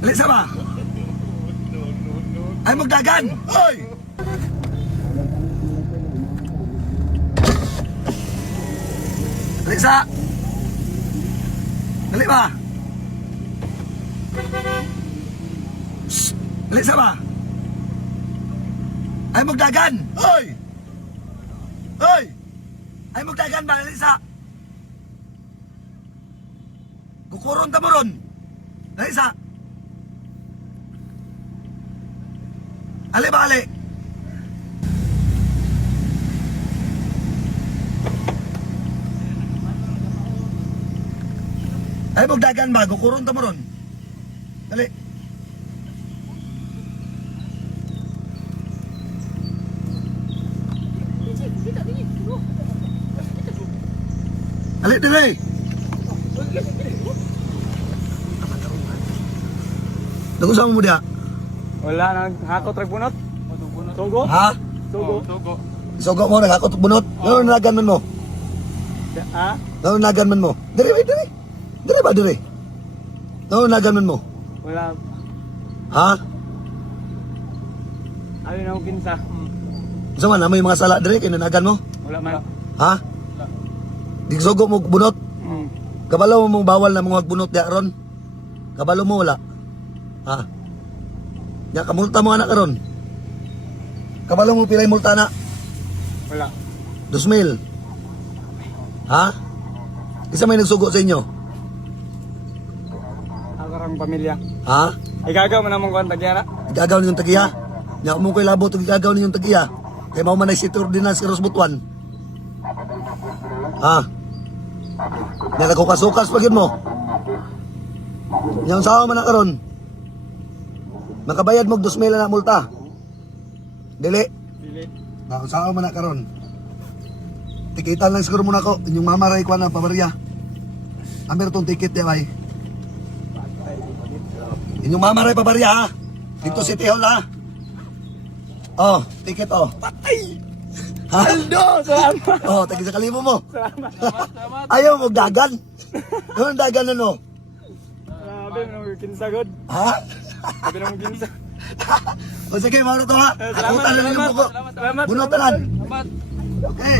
Alisa ba? Ay magdagan! Oy! Alisa! Dali ba? Shhh! Alisa ba? Ay magdagan! Oy! Oy! Ay magdagan ba, Alisa? Kukuron ta mo ron! Alisa! Ali ba, ali? Ay magdagan ba? Kukuron ta mo ron! Dali! Ali, dali! Nag-usama mo diya? Wala nang hakot rag bunot. Sugo? Ha? Sugo. Sugo mo, nagakot bunot. Nanunagan man mo. Ha? Nanunagan man mo. Diri ba, diri? Diri ba, diri? Nanunagan man mo. Wala. Ha? Ayun ako kinsa. Sama na, may mga sala diri, kinunagan mo. Wala man. Ha? Di sugo mo bunot. Hmm. Kabalo mo mong bawal na mga bunot diya ron. Kabalo mo wala. Ha? Ya kamulta mo anak karon. Kabalo mo pilay multa na. Wala. 2,000. Ha? Isa may nagsugo sa inyo. Ako rang pamilya. Ha? Igagaw man among kontak yara. Igagaw ninyong tagiya. Nya mo koy labot ug igagaw ninyong tagiya. Kay mao man ay city ordinance si Rosbutuan. Ha? Nya nagkukasukas pag yun mo. Yang sawa man na karon. Makabayad mo 2,000 na multa. Dili. Dili. Sawa man na karon. Tikitan lang siguro muna ko. Inyong mamaray ko na pabarya. Amir tong ticket ya bay. Inyong mamaray pabarya ha. Dito City Hall ha. Oh, ticket oh. Patay! Ha? Aldo! Salamat! Oh, tagi sa kalimo mo. Salamat! Ayaw mo dagan. Ano dagan na no? Grabe, manong kinsa god. Ha? Grabe namang kinsa. O sige, mauro to ha. Salamat, Akutan na lang yung buko. salamat. Bunutan. Salamat. Okay.